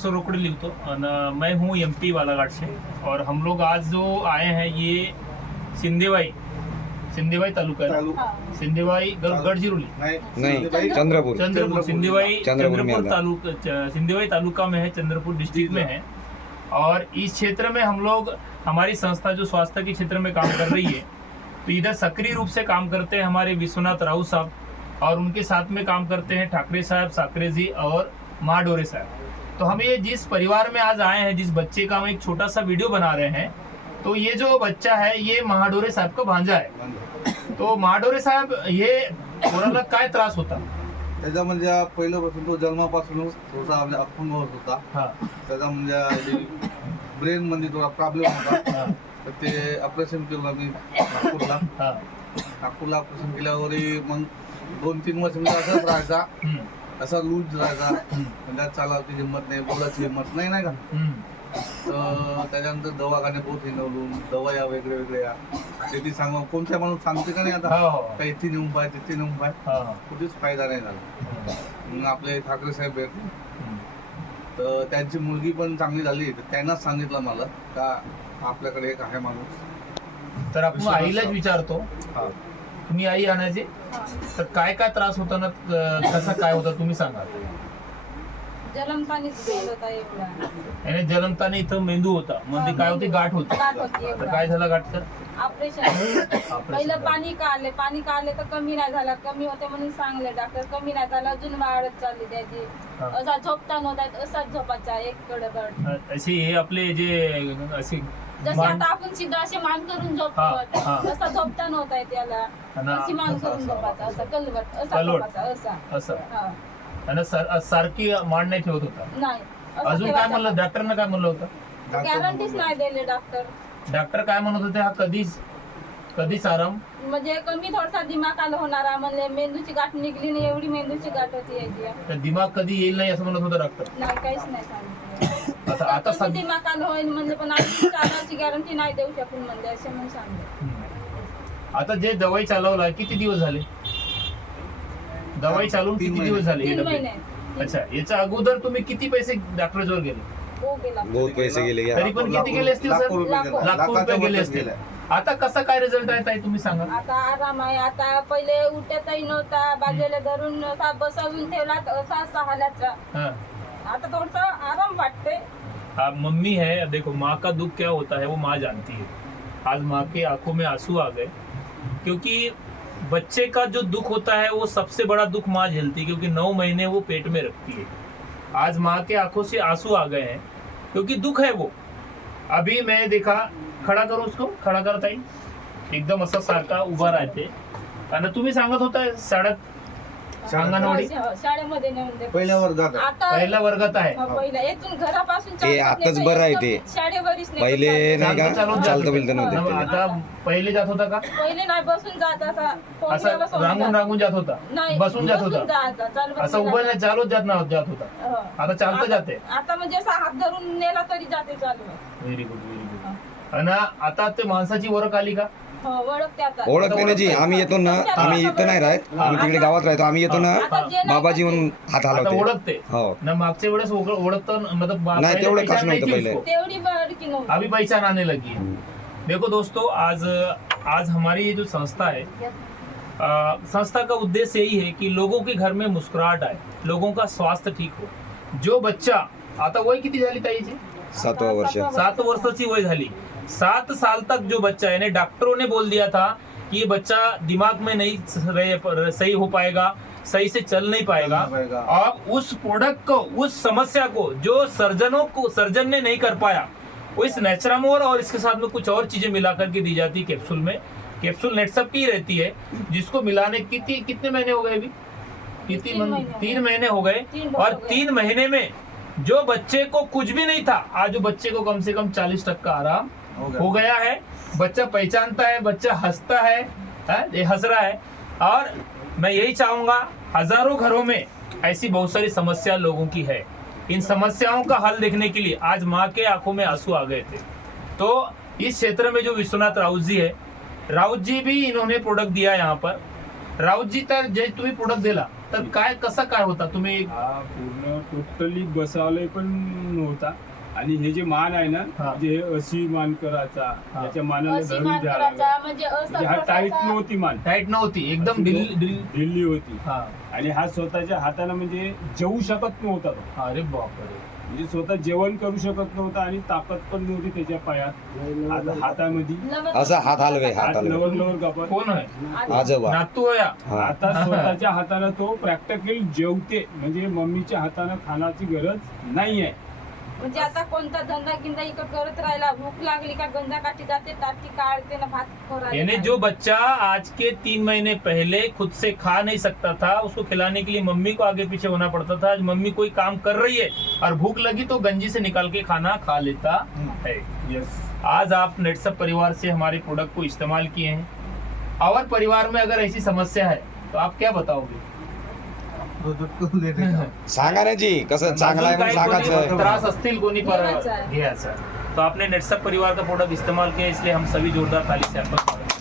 किशोर रोकड़े लिखतो और मैं हूँ एमपी बालाघाट से। और हम लोग आज जो आए हैं ये सिंदेवाई तालुका है, सिंदेवाई गढ़चिरौली नहीं चंद्रपुर सिंदेवाई चंद्रपुर सिंदेवाई तालुका में है, चंद्रपुर डिस्ट्रिक्ट में है। और इस क्षेत्र में हम लोग, हमारी संस्था जो स्वास्थ्य के क्षेत्र में काम कर रही है, तो इधर सक्रिय रूप से काम करते हैं हमारे विश्वनाथ राउत साहब, और उनके साथ में काम करते हैं ठाकरे साहब, साकरे जी और महाडोरे साहब। तो हम ये जिस परिवार में आज आए हैं, जिस बच्चे का हम एक छोटा सा वीडियो बना रहे हैं, तो ये जो बच्चा है ये महाडोरे साहब का भांजा है। तो महाडोरे साहब, ये कोणाला काय त्रास होता? त्याचा म्हणजे पहिल्यापासून तो जन्मापासूनच थोडासा म्हणजे अपंग होत होता। त्याचा म्हणजे ब्रेन मध्ये थोडा प्रॉब्लेम होता, तर ते ऑपरेशन केलं मी नागपूरला। ऑपरेशन केल्यावर मग 2-3 वर्ष म्हणजे असंच राहायचा, असा लूज राहायचा, म्हणजे चालायची हिंमत नाही, बोलायची हिंमत नाही, नाही का। तर त्याच्यानंतर दवाखाने बहुत हिंडवून दवाया वेगळ्या वेगळ्या ते सांगा, कोणत्या माणूस सांगते का नाही आता काही इथे नेऊन पाय तिथे नेऊन पाय, कुठेच फायदा नाही झाला। मग आपले ठाकरे साहेब आहेत, तर त्यांची मुलगी पण चांगली झाली, तर त्यांनाच सांगितलं मला का आपल्याकडे एक आहे माणूस। तर आपण आईलाच विचारतो, तुम्ही आई आणायचे तर काय काय त्रास होता ना, कसा काय होता तुम्ही सांगा। जलमतानीच बेल होता एवढा, याने जलमताने इथं मेंदू होता, म्हणजे काय होती, गाठ होती। तर काय झालं गाठ? तर ऑपरेशन पहिलं पाणी काढले तर कमी नाही झाला, कमी होते म्हणून सांगले डॉक्टर, कमी नाही झाला, अजून वाढत चालली त्याची। असा झोपता नव्हता, असाच झोपायचा एककडे। असे हे आपले जे असे जसे आता आपण सीधा असे मान करून झोपतो, असा झोपता नव्हता त्याला, अशी मान करून झोपायचा, असा कलवट असा झोपायचा, असं आणि सारखी मान नाही ठेवत होता। नाही, अजून काय म्हणलं डॉक्टरनं, काय म्हणलं होतं? गॅरंटीच नाही दिले डॉक्टर काय म्हणत होते, हा कधीच आराम, म्हणजे कमी थोडासा दिमाग आला होणारा, म्हणजे मेंदूची गाठ निघली नाही, एवढी मेंदूची गाठ होती याची। तर दिमाग कधी येईल नाही असं म्हणत होतं डॉक्टर? नाही, काहीच नाही सांगितलं। आता कमी दिमाग आलं होईल म्हणजे, पण आधी चालायची गॅरंटी नाही देऊ शकून म्हणजे, असे म्हणून सांगितलं। आता जे दवाई चालवला किती दिवस झाले? दवाई चालवून किती दिवस झाले? 3 महिने। अच्छा, याच्या अगोदर तुम्ही किती पैसे डॉक्टर जवळ गेले? बहुत पैसे गेले, तरी पण किती गेले असतील सर? लाखो रुपये गेले असतील। आता कसा काय रिझल्ट आहे ताई, तुम्ही सांगा। आता आराम आहे, आता पहिले उठतही नव्हता, बाजूला धरून असा बसवून ठेवला असा सहाल्याचा, आता थोडसा आराम वाटते। आप मम्मी है, देखो माँ का दुख क्या होता है वो माँ जानती है। आज माँ के आंखों में आंसू आ गए, क्योंकि बच्चे का जो दुख होता है वो सबसे बड़ा दुख माँ झेलती है, क्योंकि 9 महीने वो पेट में रखती है। आज माँ के आंखों से आंसू आ गए हैं, क्योंकि दुख है वो। अभी मैं देखा, खड़ा करो उसको, खड़ा करता ही एकदम असा सारखा उभा राहते। आणि तुम्ही सांगत होता शाळेत, अंगणवाडी शाळेमध्ये नेऊन दे, पहिल्या वर्गात आता पहिल्या वर्गात आहे। पहिला इथून घरापासून ते आताच बरं आहे ते, शाळेवरच पहिले नाही का चालतं बिलतं नव्हतं। आता पहिले जात होता का? पहिले नाही, बसून जात असं रांगून जात होता, बसून जात होता, असं उभं नाही, चालत जात होता, आता चालतं जाते। आता म्हणजे असा हात धरून नेला तरी जाते, चालू। Very good. आणि आता ते माणसाची ओळख आली का? ओळखते ना जी, आम्ही येतो ना, आम्ही इथं नाही राहत, आम्ही तिकडे गावात राहतो, आम्ही येतो ना बाबाजी म्हणून हात आता हलवते। ओळखते हो ना, मागच्या वेळेस ओळखतो मतलब नाही, तेवढं खास नव्हतं पहिले, अभी पहचान आने लगी है। देखो दोस्तों, आज हमारी ये जो संस्था है, संस्था का उद्देश्य यही है कि लोगों के घर में मुस्कुराहट आए, लोगों का स्वास्थ्य ठीक हो। जो बच्चा, आता वय किती झाली ताईची? 7वा वर्ष, 7 वर्षाची वय झाली। 7 साल तक जो बच्चा है, डॉक्टरों ने बोल दिया था कि ये बच्चा दिमाग में नहीं सही हो पाएगा, सही से चल नहीं पाएगा। अब उस प्रोडक्ट को, उस समस्या को जो सर्जन ने नहीं कर पाया, वो इस नेचरामोर और इसके साथ में कुछ और चीजें मिला करके दी जाती कैप्सूल में। कैप्सूल नेटसप की रहती है, जिसको मिलाने कितने महीने हो गए अभी? 3 महीने हो गए। और 3 महीने में जो बच्चे को कुछ भी नहीं था, आज वो बच्चे को कम से कम 40% आराम हो गया है। बच्चा पहचानता है, बच्चा हंसता है, हंस रहा है। और मैं यही चाहूंगा, हजारों घरों में ऐसी बहुत सारी समस्या लोगों की है, इन समस्याओं का हल देखने के लिए आज माँ के आंखों में आंसू आ गए थे। तो इस क्षेत्र में जो विश्वनाथ राउत जी है, राउत जी भी इन्होंने प्रोडक्ट दिया यहाँ पर। राउत जी तर जे तुम्ही प्रोडक्ट दिला तर काय कसं काय होता तुम्ही हा पूर्ण टोटली बसावलंय पण नव्हता. आणि हे जे मान आहे ना, हा. म्हणजे हे अशी मान करायचा, हा. याच्या मानाला अशी धरून मान द्यायला करायचा म्हणजे म्हणजे हा टाईट असं नव्हती मान, टाईट नव्हती एकदम ढिल्ली होती. हा आणि हा स्वतःच्या हाताने म्हणजे जेवू शकत नव्हता तो, अरे बापरे. म्हणजे स्वतः जेवण करू शकत नव्हता आणि ताकद पण नव्हती त्याच्या पायात हातामध्ये. असा हात हलवे हात हात हलवे लवर लवर कापत. कोण आहे आजोबा नातू आहे हा? हा आता स्वतःच्या हाताने तो प्रॅक्टिकली जेवते, म्हणजे मम्मीच्या हाताने खाण्याची गरज नाही आहे. म्हणजे आता कोणता धंदा गिंदा इकडे करत राहिला, भूक लागली का गंजा काठी जाते, टाटी काढते ना भात यानी जो बच्चा आज के 3 महीने पहले खुद से खा नहीं सकता था, उसको खिलाने के लिए मम्मी को आगे पीछे होना पड़ता था, आज मम्मी कोई काम कर रही है और भूख लगी तो गंजी से निकाल के खाना खा लेता है. यस. आज आप नेटसप परिवार से हमारे प्रोडक्ट को इस्तेमाल किए हैं और परिवार में अगर ऐसी समस्या है तो आप क्या बताओगे? प्रोजेक्ट करून देते का? सांगा ना जी कसं चांगला आहे म्हणून अजून काही कोणी सांगायचं. त्रास असतील कोणी घ्यायचा आहे. घ्यायचा. तो आपने नेटसप परिवार का प्रोडक्ट इस्तेमाल किया, इसलिए हम सभी जोरदार ताली से आपका स्वागत करते हैं.